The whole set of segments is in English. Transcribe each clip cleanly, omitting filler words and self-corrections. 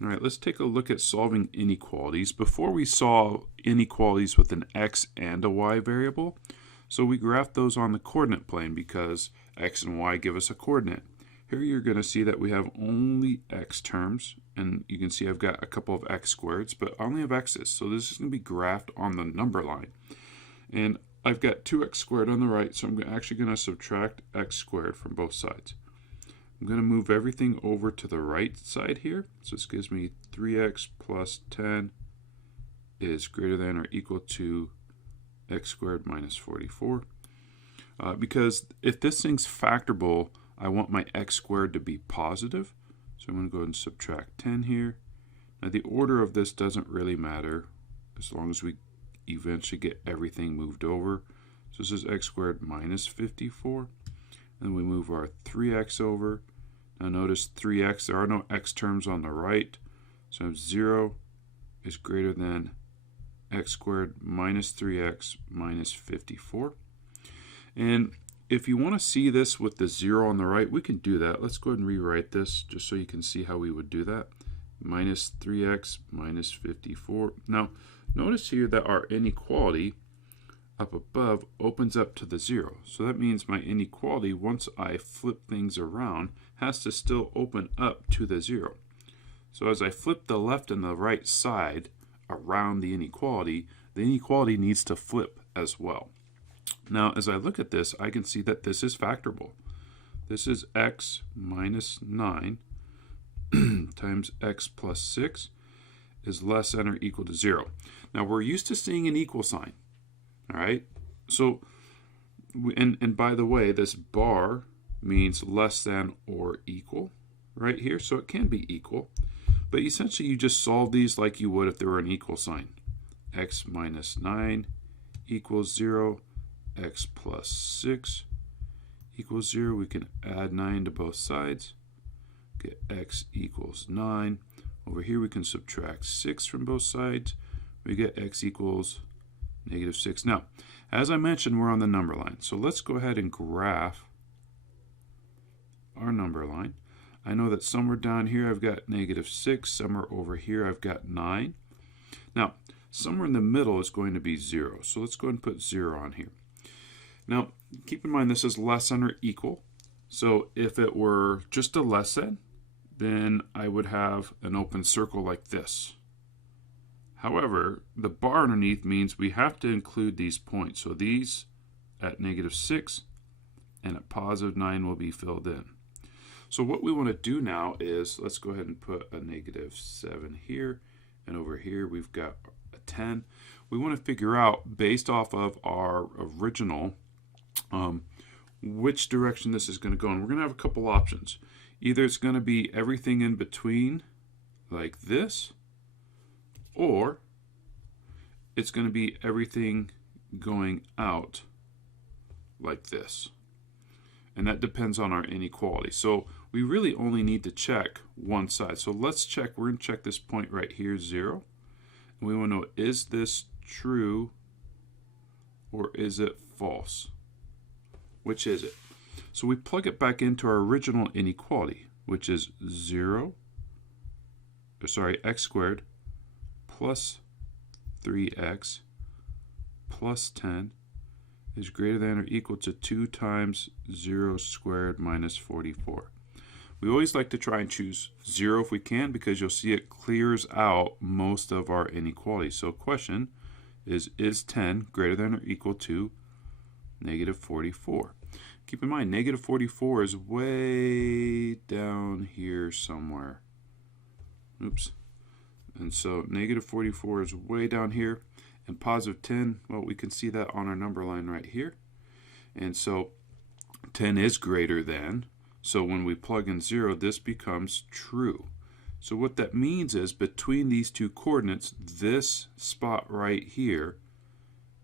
All right, let's take a look at solving inequalities. Before we saw inequalities with an x and a y variable, so we graphed those on the coordinate plane because x and y give us a coordinate. Here you're going to see that we have only x terms, and you can see I've got a couple of x squareds, but I only have x's, so this is going to be graphed on the number line. And I've got 2x squared on the right, so I'm actually going to subtract x squared from both sides. I'm going to move everything over to the right side here. So this gives me 3x plus 10 is greater than or equal to x squared minus 44. Because if this thing's factorable, I want my x squared to be positive. So I'm going to go ahead and subtract 10 here. Now the order of this doesn't really matter as long as we eventually get everything moved over. So this is x squared minus 54. Then we move our 3x over. Now notice 3x, there are no x terms on the right. So 0 is greater than x squared minus 3x minus 54. And if you want to see this with the 0 on the right, we can do that. Let's go ahead and rewrite this just so you can see how we would do that. Minus 3x minus 54. Now notice here that our inequality up above opens up to the 0. So that means my inequality, once I flip things around, has to still open up to the 0. So as I flip the left and the right side around the inequality needs to flip as well. Now as I look at this, I can see that this is factorable. This is x minus 9 times x plus 6 is less than or equal to 0. Now we're used to seeing an equal sign. All right, so, and by the way, this bar means less than or equal right here, so it can be equal. But essentially, you just solve these like you would if there were an equal sign. X minus 9 equals 0, x plus 6 equals 0. We can add 9 to both sides, get x equals 9. Over here, we can subtract 6 from both sides. We get x equals negative 6. Now, as I mentioned, we're on the number line. So let's go ahead and graph our number line. I know that somewhere down here I've got negative 6. Somewhere over here I've got 9. Now, somewhere in the middle is going to be 0. So let's go ahead and put 0 on here. Now, keep in mind this is less than or equal. So if it were just a less than, then I would have an open circle like this. However, the bar underneath means we have to include these points. So these at negative 6 and at positive 9 will be filled in. So what we want to do now is, let's go ahead and put a negative 7 here. And over here we've got a 10. We want to figure out, based off of our original, which direction this is going to go. And we're going to have a couple options. Either it's going to be everything in between, like this, or it's going to be everything going out like this. And that depends on our inequality. So we really only need to check one side. So let's check, we're going to check this point right here, 0. And we want to know, is this true or is it false? Which is it? So we plug it back into our original inequality, which is x squared plus 3x plus 10 is greater than or equal to 2 times 0 squared minus 44. We always like to try and choose 0 if we can, because you'll see it clears out most of our inequalities. So question is 10 greater than or equal to negative 44? Keep in mind, negative 44 is way down here somewhere. Oops. And so negative 44 is way down here, and positive 10, well, we can see that on our number line right here. And so 10 is greater than, so when we plug in 0, this becomes true. So what that means is between these two coordinates, this spot right here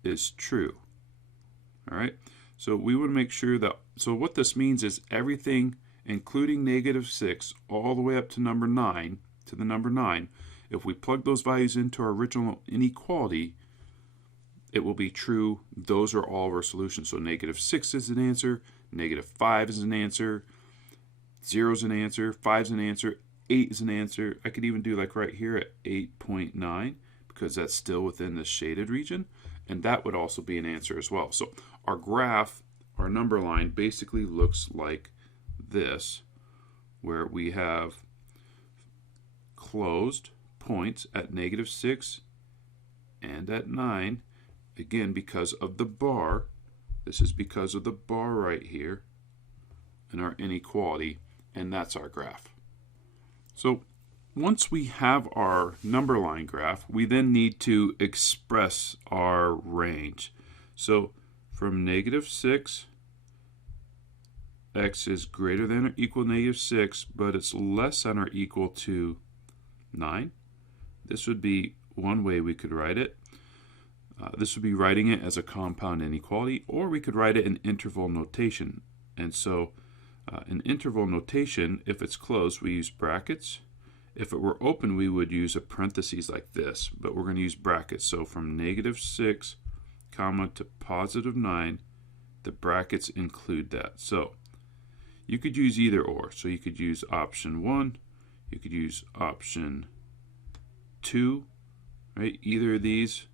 is true. All right, so we want to make sure that, so what this means is everything, including negative 6, all the way up to number 9, to the number 9, if we plug those values into our original inequality, it will be true. Those are all of our solutions. So negative 6 is an answer, negative 5 is an answer, 0 is an answer, 5 is an answer. 8 is an answer. I could even do like right here at 8.9 because that's still within the shaded region, and that would also be an answer as well. So our graph, our number line, basically looks like this, where we have closed points at -6 and at 9, again because of the bar. This is because of the bar right here in our inequality, and that's our graph. So once we have our number line graph, we then need to express our range. So from -6, x is greater than or equal to -6, but it's less than or equal to 9. This would be one way we could write it. This would be writing it as a compound inequality, or we could write it in interval notation. And so in interval notation, if it's closed, we use brackets. If it were open, we would use a parentheses like this, but we're going to use brackets. So from -6, comma, to +9, the brackets include that. So you could use either or. So you could use option 1, you could use option 2, right? Either of these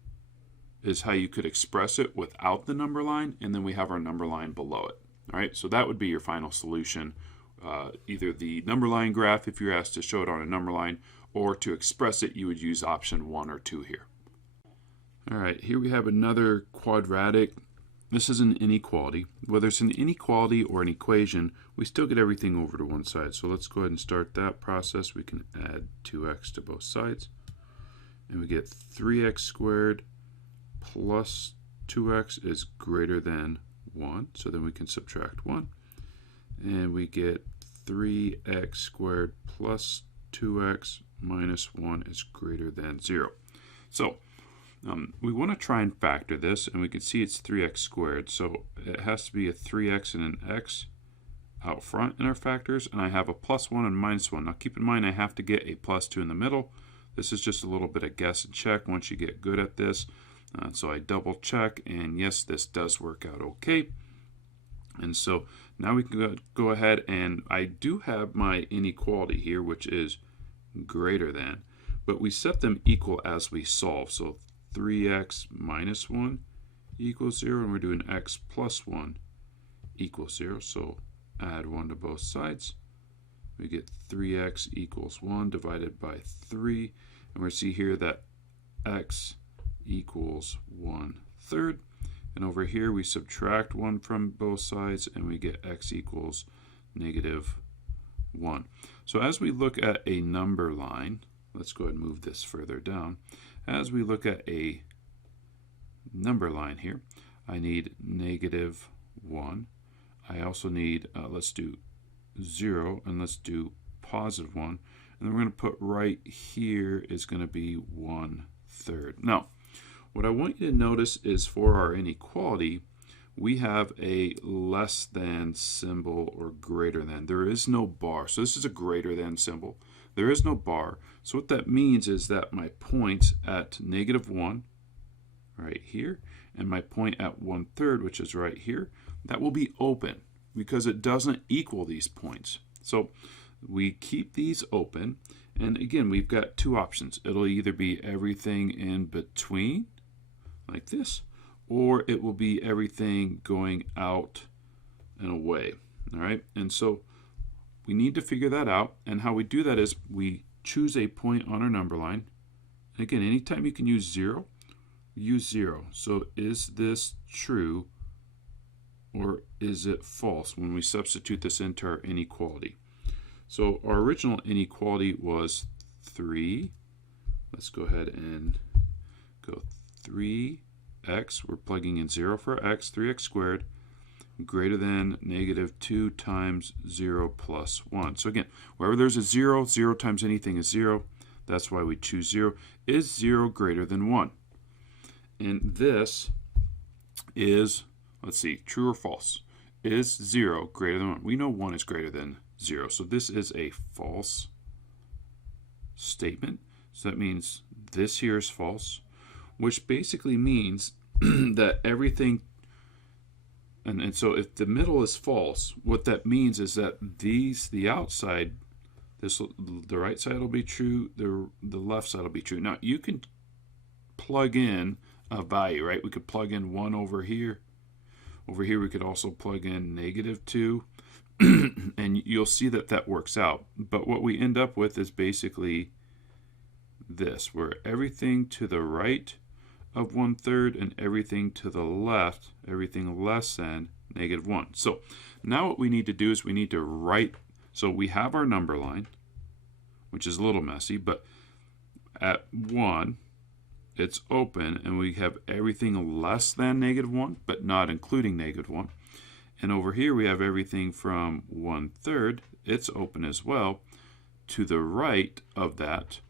is how you could express it without the number line, and then we have our number line below it. All right, so that would be your final solution. Either the number line graph if you're asked to show it on a number line, or to express it you would use option 1 or 2 here. All right, here we have another quadratic. This is an inequality. Whether it's an inequality or an equation, we still get everything over to one side. So let's go ahead and start that process. We can add 2x to both sides, and we get 3x squared plus 2x is greater than 1. So then we can subtract 1. And we get 3x squared plus 2x minus 1 is greater than 0. So we want to try and factor this, and we can see it's 3x squared. So it has to be a 3x and an x out front in our factors, and I have a +1 and -1. Now keep in mind I have to get a +2 in the middle. This is just a little bit of guess and check once you get good at this. So I double check, and yes, this does work out okay. And so now we can go ahead, and I do have my inequality here, which is greater than, but we set them equal as we solve. So 3x minus 1 equals 0, and we're doing x plus 1 equals 0. So add 1 to both sides. We get 3x equals 1 divided by 3, and we see here that x equals 1/3. And over here we subtract 1 from both sides, and we get x equals -1. So as we look at a number line, let's go ahead and move this further down. As we look at a number line here, I need -1. I also need, let's do 0, and let's do +1. And then we're going to put right here is going to be 1/3. Now, what I want you to notice is for our inequality, we have a less than symbol or greater than. There is no bar. So this is a greater than symbol. There is no bar. So what that means is that my point at -1 right here, and my point at 1/3, which is right here, that will be open because it doesn't equal these points. So we keep these open, and again, we've got two options. It'll either be everything in between, like this, or it will be everything going out and away. All right, and so we need to figure that out, and how we do that is we choose a point on our number line. And again, anytime you can use 0, use 0. So is this true or is it false when we substitute this into our inequality? So our original inequality was 3. Let's go ahead and go 3x. We're plugging in 0 for x, 3x squared, greater than -2 times 0 plus 1. So again, wherever there's a 0, 0 times anything is 0. That's why we choose 0. Is 0 greater than 1? And this is, let's see, true or false? Is 0 greater than 1? We know 1 is greater than 0. So this is a false statement. So that means this here is false, which basically means that everything, and so if the middle is false, what that means is that the outside The right side will be true, the left side will be true. Now you can plug in a value, right? We could plug in 1 over here. Over here we could also plug in -2, and you'll see that that works out. But what we end up with is basically this, where everything to the right of 1/3 and everything to the left, everything less than -1. So now what we need to do is we need to write, so we have our number line, which is a little messy, but at 1, it's open, and we have everything less than -1, but not including -1. And over here we have everything from 1/3, it's open as well. To the right of that,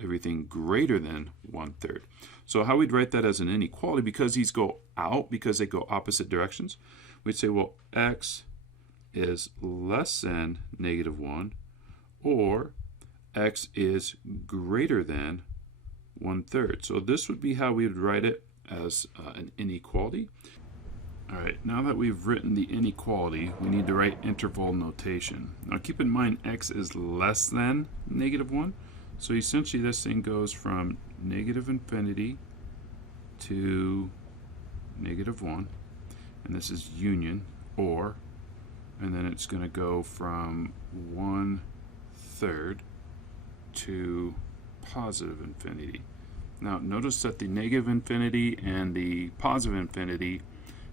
everything greater than 1/3. So how we'd write that as an inequality, because these go out, because they go opposite directions, we'd say, well, x is less than -1, or x is greater than 1/3. So this would be how we would write it as an inequality. All right, now that we've written the inequality, we need to write interval notation. Now keep in mind x is less than -1. So essentially this thing goes from -infinity to -1, and this is union, or, and then it's going to go from 1/3 to positive infinity. Now notice that the negative infinity and the positive infinity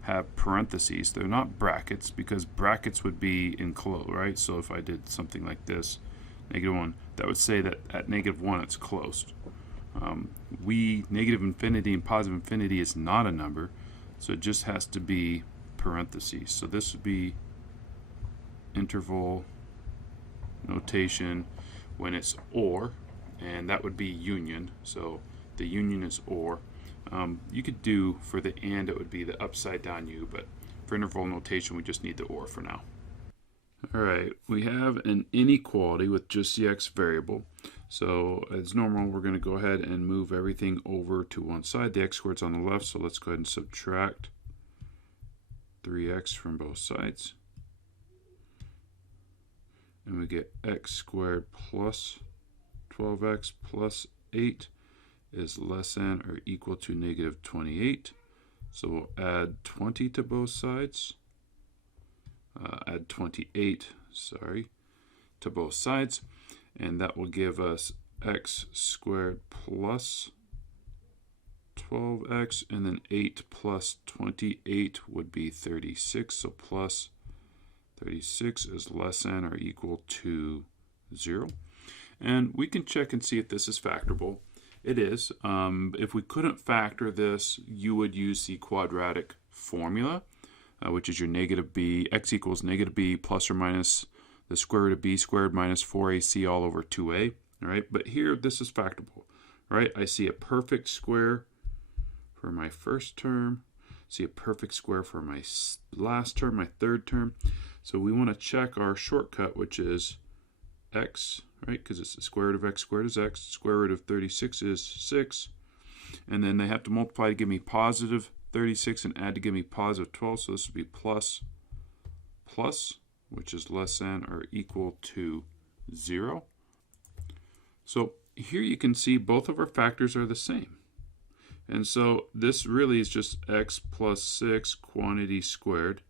have parentheses. They're not brackets, because brackets would be enclosed, right? So if I did something like this, -1, that would say that at -1 it's closed. Negative infinity and positive infinity is not a number, so it just has to be parentheses. So this would be interval notation when it's or, and that would be union. So the union is or. You could do for the and, it would be the upside down U, but for interval notation we just need the or for now. Alright, we have an inequality with just the x variable. So as normal, we're going to go ahead and move everything over to one side. The x squared's on the left, so let's go ahead and subtract 3x from both sides. And we get x squared plus 12x plus 8 is less than or equal to -28. So we'll add 20 to both sides. Add 28, to both sides, and that will give us x squared plus 12x, and then 8 plus 28 would be 36. So plus 36 is less than or equal to 0. And we can check and see if this is factorable. It is. If we couldn't factor this, you would use the quadratic formula, which is your -b, x equals -b plus or minus the square root of b squared minus 4ac all over 2a. All right, but here this is factorable. Right, I see a perfect square for my first term, see a perfect square for my last term, my third term. So we want to check our shortcut, which is x, right, because it's the square root of x squared is x, square root of 36 is 6, and then they have to multiply to give me positive 36 and add to give me positive 12, so this would be plus, which is less than or equal to 0. So here you can see both of our factors are the same. And so this really is just x plus 6 quantity squared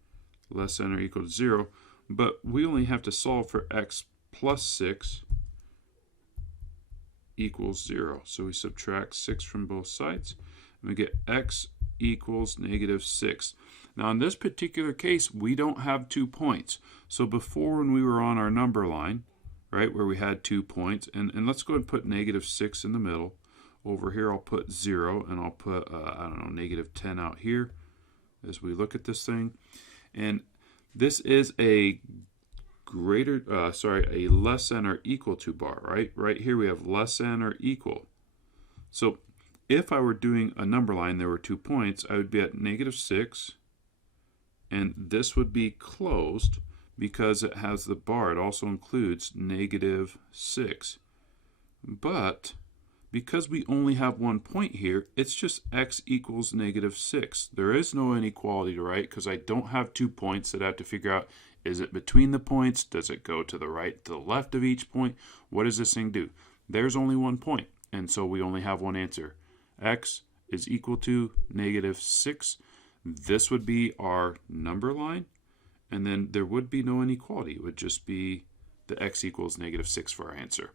less than or equal to 0, but we only have to solve for x plus 6 equals 0. So we subtract 6 from both sides, and we get x equals -6. Now in this particular case, we don't have 2 points. So before, when we were on our number line, right, where we had 2 points, and let's go ahead and put -6 in the middle. Over here I'll put 0, and I'll put, I don't know, -10 out here as we look at this thing. And this is a a less than or equal to bar, right? Right here we have less than or equal. So if I were doing a number line, there were 2 points, I would be at -6, and this would be closed because it has the bar. It also includes -6. But because we only have 1 point here, it's just x equals -6. There is no inequality to write because I don't have 2 points that I have to figure out Is it between the points? Does it go to the right, to the left of each point? What does this thing do? There's only one point, and so we only have one answer. X is equal to -6. This would be our number line, and then there would be no inequality. It would just be the x equals -6 for our answer.